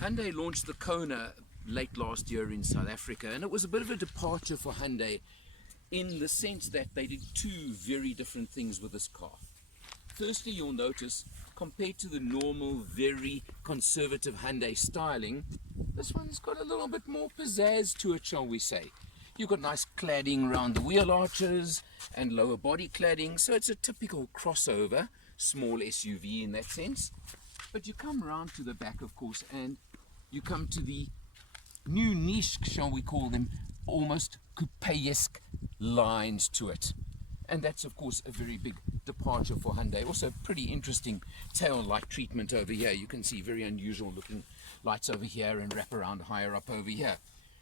Hyundai launched the Kona late last year in South Africa, and it was a bit of a departure for Hyundai in the sense that they did two very different things with this car. Firstly, you'll notice, compared to the normal, very conservative Hyundai styling, this one's got a little bit more pizzazz to it, shall we say. You've got nice cladding around the wheel arches and lower body cladding, so it's a typical crossover, small SUV in that sense. But you come around to the back, of course, and you come to the new niche, shall we call them, almost coupe-esque lines to it. And that's, of course, a very big departure for Hyundai. Also, pretty interesting tail light treatment over here. You can see very unusual looking lights over here and wrap around higher up over here.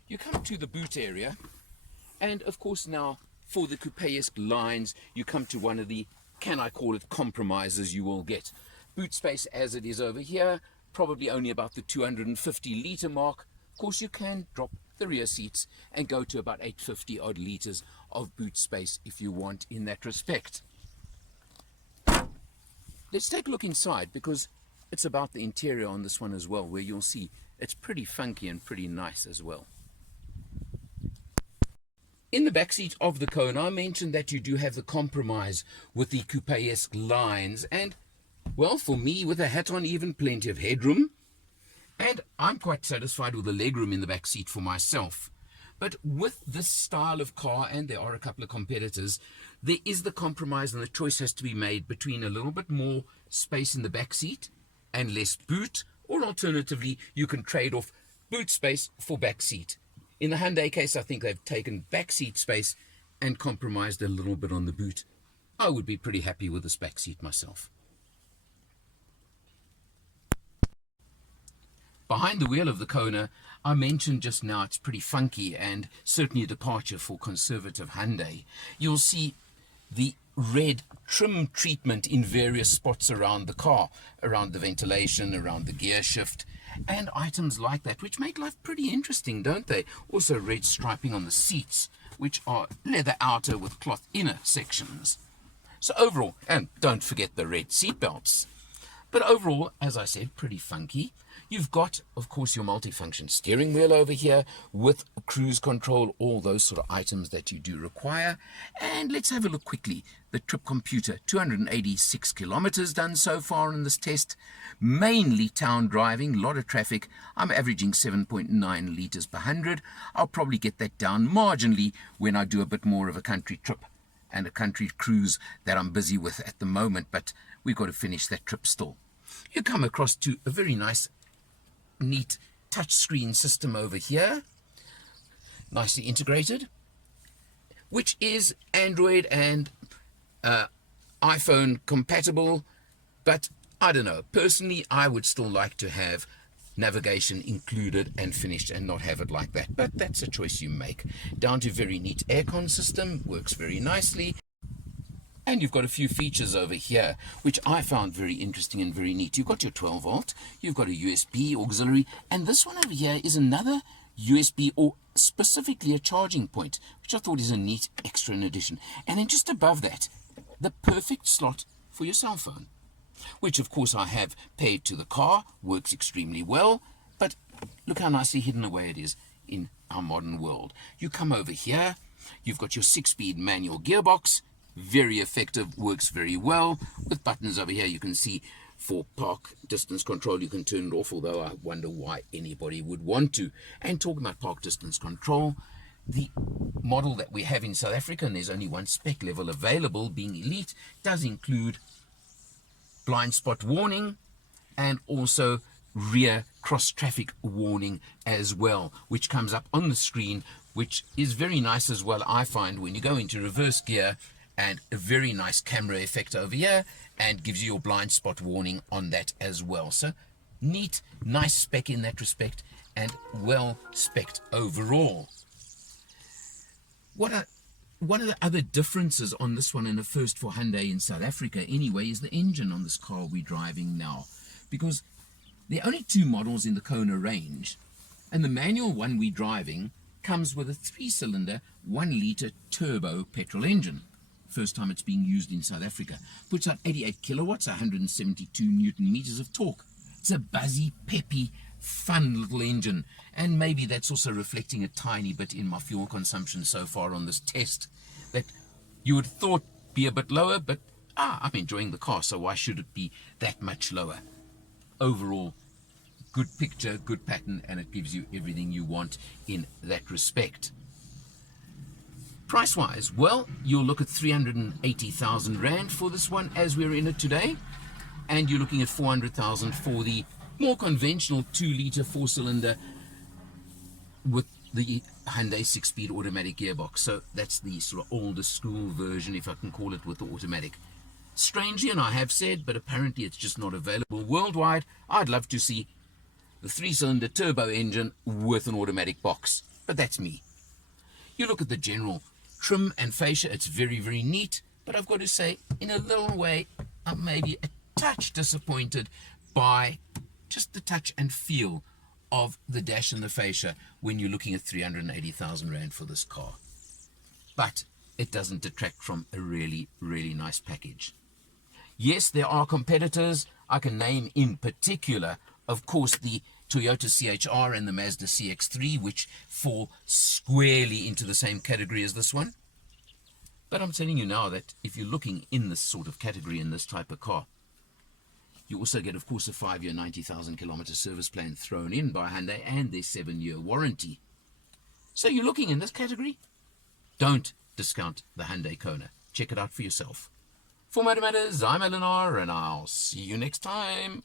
You come to the boot area, and of course now for the coupe-esque lines, you come to one of the, can I call it, compromises you will get. Boot space as it is over here, probably only about the 250 litre mark. Of course, you can drop the rear seats and go to about 850 odd litres of boot space if you want in that respect. Let's take a look inside, because it's about the interior on this one as well, where you'll see it's pretty funky and pretty nice as well. In the backseat of the Kona, I mentioned that you do have the compromise with the coupe-esque lines, and well, for me, with a hat on, even plenty of headroom. And I'm quite satisfied with the legroom in the back seat for myself. But with this style of car, and there are a couple of competitors, there is the compromise, and the choice has to be made between a little bit more space in the back seat and less boot, or alternatively, you can trade off boot space for back seat. In the Hyundai case, I think they've taken back seat space and compromised a little bit on the boot. I would be pretty happy with this back seat myself. Behind the wheel of the Kona, I mentioned just now it's pretty funky and certainly a departure for conservative Hyundai. You'll see the red trim treatment in various spots around the car, around the ventilation, around the gear shift, and items like that, which make life pretty interesting, don't they? Also red striping on the seats, which are leather outer with cloth inner sections. So overall, and don't forget the red seat belts. But overall, as I said, pretty funky. You've got, of course, your multifunction steering wheel over here with cruise control, all those sort of items that you do require. And let's have a look quickly. The trip computer, 286 kilometers done so far in this test. Mainly town driving, a lot of traffic. I'm averaging 7.9 liters per 100. I'll probably get that down marginally when I do a bit more of a country trip and a country cruise that I'm busy with at the moment, but we've got to finish that trip still. You come across to a very nice, neat touchscreen system over here, nicely integrated, which is Android and iPhone compatible, but I don't know, personally I would still like to have navigation included and finished and not have it like that, but that's a choice you make. Down to very neat Aircon system, works very nicely. And you've got a few features over here, which I found very interesting and very neat. You've got your 12 volt, you've got a USB auxiliary, and this one over here is another USB, or specifically a charging point, which I thought is a neat extra in addition. And then just above that, the perfect slot for your cell phone, which of course I have paired to the car, works extremely well, but look how nicely hidden away it is in our modern world. You come over here, you've got your 6-speed manual gearbox, very effective, works very well. With buttons over here, you can see for park distance control, you can turn it off, although I wonder why anybody would want to. And talking about park distance control, the model that we have in South Africa, and there's only one spec level available, being Elite, does include blind spot warning and also rear cross traffic warning as well, which comes up on the screen, which is very nice as well, I find, when you go into reverse gear, and a very nice camera effect over here, and gives you your blind spot warning on that as well. So neat, nice spec in that respect, and well spec'd overall. One of the other differences on this one, and a first for Hyundai in South Africa anyway, is the engine on this car we're driving now. Because there are only two models in the Kona range, and the manual one we're driving comes with a 3-cylinder, 1-litre turbo petrol engine. First time it's being used in South Africa. Puts out 88 kilowatts, 172 newton meters of torque. It's a buzzy, peppy, fun little engine. And maybe that's also reflecting a tiny bit in my fuel consumption so far on this test, that you would have thought be a bit lower, but I'm enjoying the car, so why should it be that much lower? Overall, good picture, good pattern, and it gives you everything you want in that respect. Price-wise, well, you'll look at 380,000 Rand for this one as we're in it today, and you're looking at 400,000 for the more conventional 2-litre 4-cylinder with the Hyundai 6-speed automatic gearbox. So that's the sort of older school version, if I can call it, with the automatic. Strangely, and I have said, but apparently it's just not available worldwide, I'd love to see the 3-cylinder turbo engine with an automatic box, but that's me. You look at the general trim and fascia, it's very, very neat, but I've got to say, in a little way, I'm maybe a touch disappointed by just the touch and feel of the dash and the fascia when you're looking at 380,000 Rand for this car. But it doesn't detract from a really, really nice package. Yes, there are competitors. I can name in particular, of course, the Toyota CHR and the Mazda CX-3, which fall squarely into the same category as this one. But I'm telling you now that if you're looking in this sort of category in this type of car, you also get, of course, a 5-year, 90,000 kilometer service plan thrown in by Hyundai and their 7-year warranty. So you're looking in this category? Don't discount the Hyundai Kona. Check it out for yourself. For Motor Matters, I'm Eleanor, and I'll see you next time.